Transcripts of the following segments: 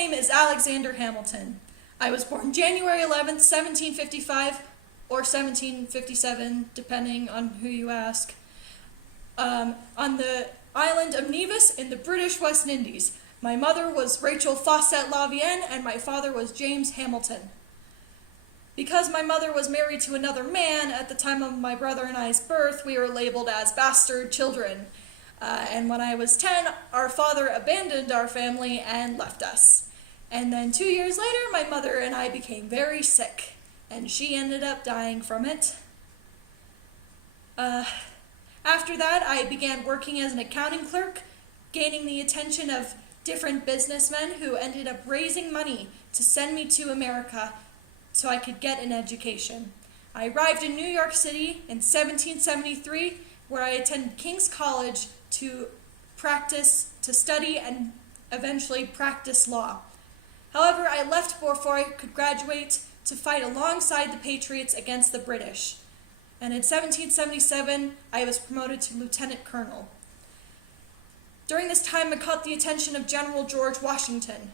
name is Alexander Hamilton. I was born January 11th, 1755, or 1757, depending on who you ask, on the island of Nevis in the British West Indies. My mother was Rachel Fawcett Lavienne, and my father was James Hamilton. Because my mother was married to another man at the time of my brother and I's birth, we were labeled as bastard children. And when I was 10, our father abandoned our family and left us. And then 2 years later, my mother and I became very sick, and she ended up dying from it. After that, I began working as an accounting clerk, gaining the attention of different businessmen who ended up raising money to send me to America so I could get an education. I arrived in New York City in 1773, where I attended King's College to study and eventually practice law. However, I left before I could graduate to fight alongside the Patriots against the British. And in 1777, I was promoted to lieutenant colonel. During this time, I caught the attention of General George Washington,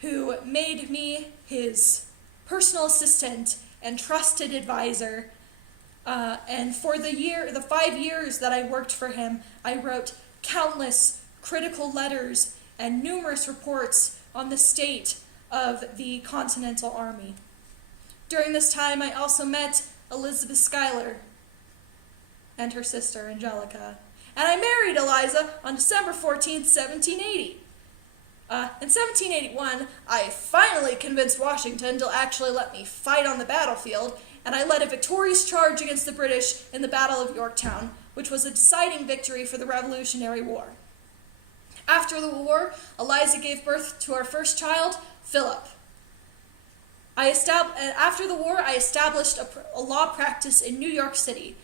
who made me his personal assistant and trusted advisor. And for the 5 years that I worked for him, I wrote countless critical letters and numerous reports on the state of the Continental Army. During this time, I also met Elizabeth Schuyler and her sister, Angelica. And I married Eliza on December 14th, 1780. In 1781, I finally convinced Washington to actually let me fight on the battlefield, and I led a victorious charge against the British in the Battle of Yorktown, which was a deciding victory for the Revolutionary War. After the war, Eliza gave birth to our first child, Philip. After the war, I established a law practice in New York City,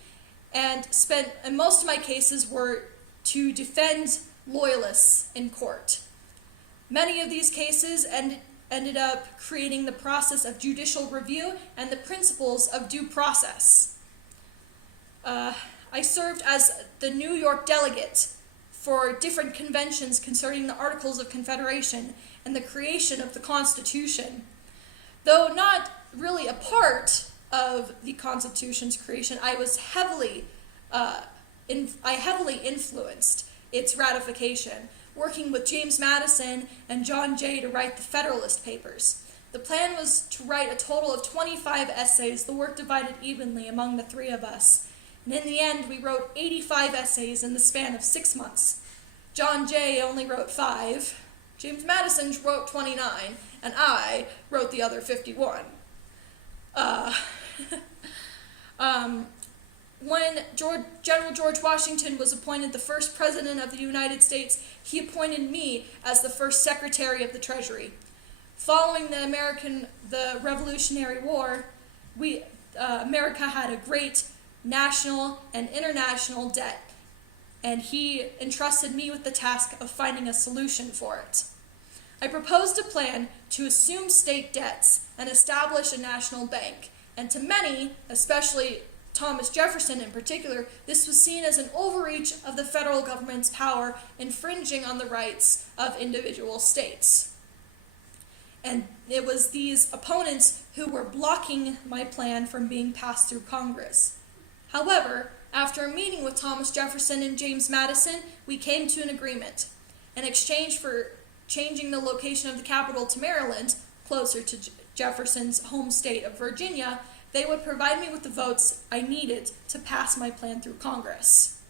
and most of my cases were to defend loyalists in court. Many of these cases ended up creating the process of judicial review and the principles of due process. I served as the New York delegate for different conventions concerning the Articles of Confederation and the creation of the Constitution. Though not really a part of the Constitution's creation, I heavily influenced its ratification, working with James Madison and John Jay to write the Federalist Papers. The plan was to write a total of 25 essays, the work divided evenly among the three of us. And in the end, we wrote 85 essays in the span of 6 months. John Jay only wrote 5, James Madison wrote 29, and I wrote the other 51. When General George Washington was appointed the first president of the United States, he appointed me as the first Secretary of the Treasury. Following the Revolutionary War, America had a great national and international debt, and he entrusted me with the task of finding a solution for it. I proposed a plan to assume state debts and establish a national bank, and to many, especially Thomas Jefferson in particular, this was seen as an overreach of the federal government's power, infringing on the rights of individual states. And it was these opponents who were blocking my plan from being passed through Congress. However, after a meeting with Thomas Jefferson and James Madison, we came to an agreement. In exchange for changing the location of the capital to Maryland, closer to Jefferson's home state of Virginia, they would provide me with the votes I needed to pass my plan through Congress.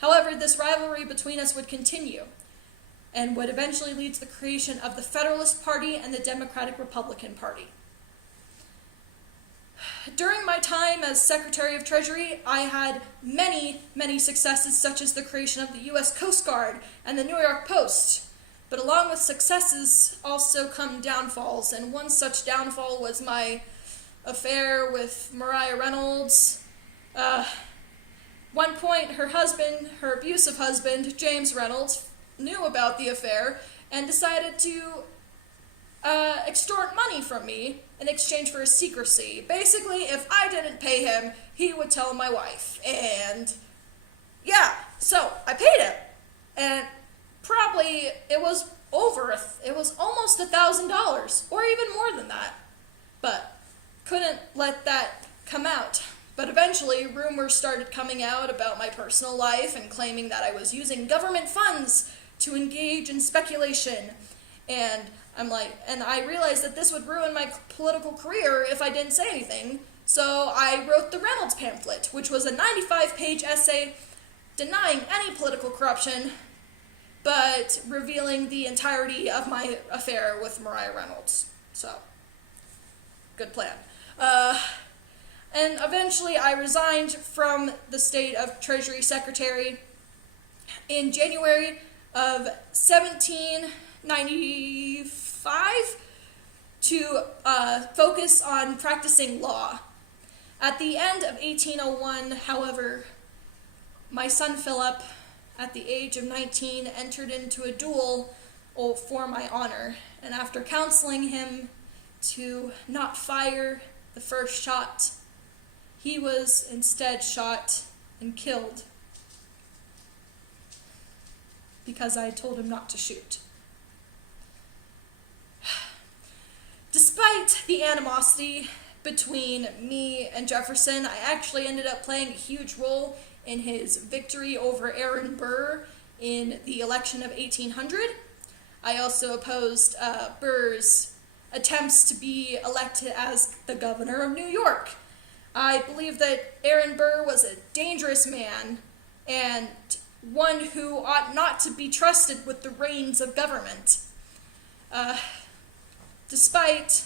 However, this rivalry between us would continue and would eventually lead to the creation of the Federalist Party and the Democratic Republican Party. During my time as Secretary of Treasury, I had many, many successes, such as the creation of the U.S. Coast Guard and the New York Post. But along with successes also come downfalls, and one such downfall was my affair with Maria Reynolds. One point, her abusive husband, James Reynolds, knew about the affair and decided to extort money from me in exchange for his secrecy. Basically, if I didn't pay him, he would tell my wife. And yeah, so I paid him. And it was it was almost $1,000, or even more than that. But couldn't let that come out. But eventually, rumors started coming out about my personal life and claiming that I was using government funds to engage in speculation. And I realized that this would ruin my political career if I didn't say anything. So I wrote the Reynolds pamphlet, which was a 95-page essay denying any political corruption, but revealing the entirety of my affair with Mariah Reynolds. So, good plan. And eventually I resigned from the state of Treasury Secretary in January of 1795 to focus on practicing law. At the end of 1801, however, my son Philip, at the age of 19, entered into a duel for my honor, and after counseling him to not fire the first shot, he was instead shot and killed because I told him not to shoot. Despite the animosity between me and Jefferson, I actually ended up playing a huge role in his victory over Aaron Burr in the election of 1800. I also opposed Burr's attempts to be elected as the governor of New York. I believe that Aaron Burr was a dangerous man and one who ought not to be trusted with the reins of government. Despite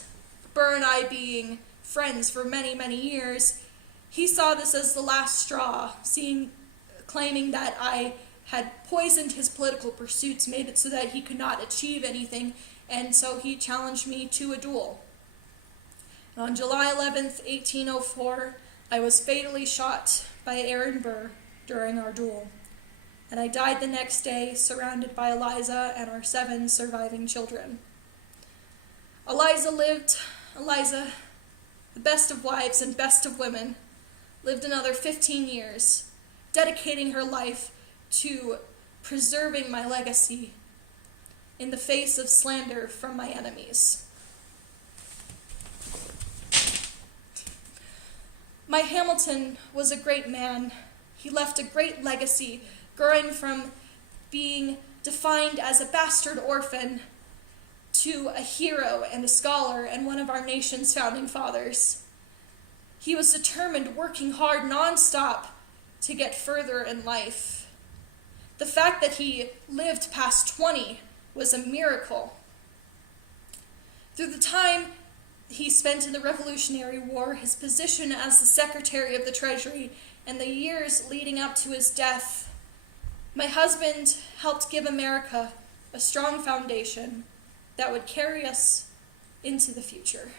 Burr and I being friends for many, many years, he saw this as the last straw, claiming that I had poisoned his political pursuits, made it so that he could not achieve anything, and so he challenged me to a duel. On July 11th, 1804, I was fatally shot by Aaron Burr during our duel, and I died the next day surrounded by Eliza and our 7 surviving children. Eliza, the best of wives and best of women, lived another 15 years, dedicating her life to preserving my legacy in the face of slander from my enemies. My Hamilton was a great man. He left a great legacy, growing from being defined as a bastard orphan to a hero and a scholar and one of our nation's founding fathers. He was determined, working hard nonstop to get further in life. The fact that he lived past 20 was a miracle. Through the time he spent in the Revolutionary War, his position as the Secretary of the Treasury, and the years leading up to his death, my husband helped give America a strong foundation that would carry us into the future.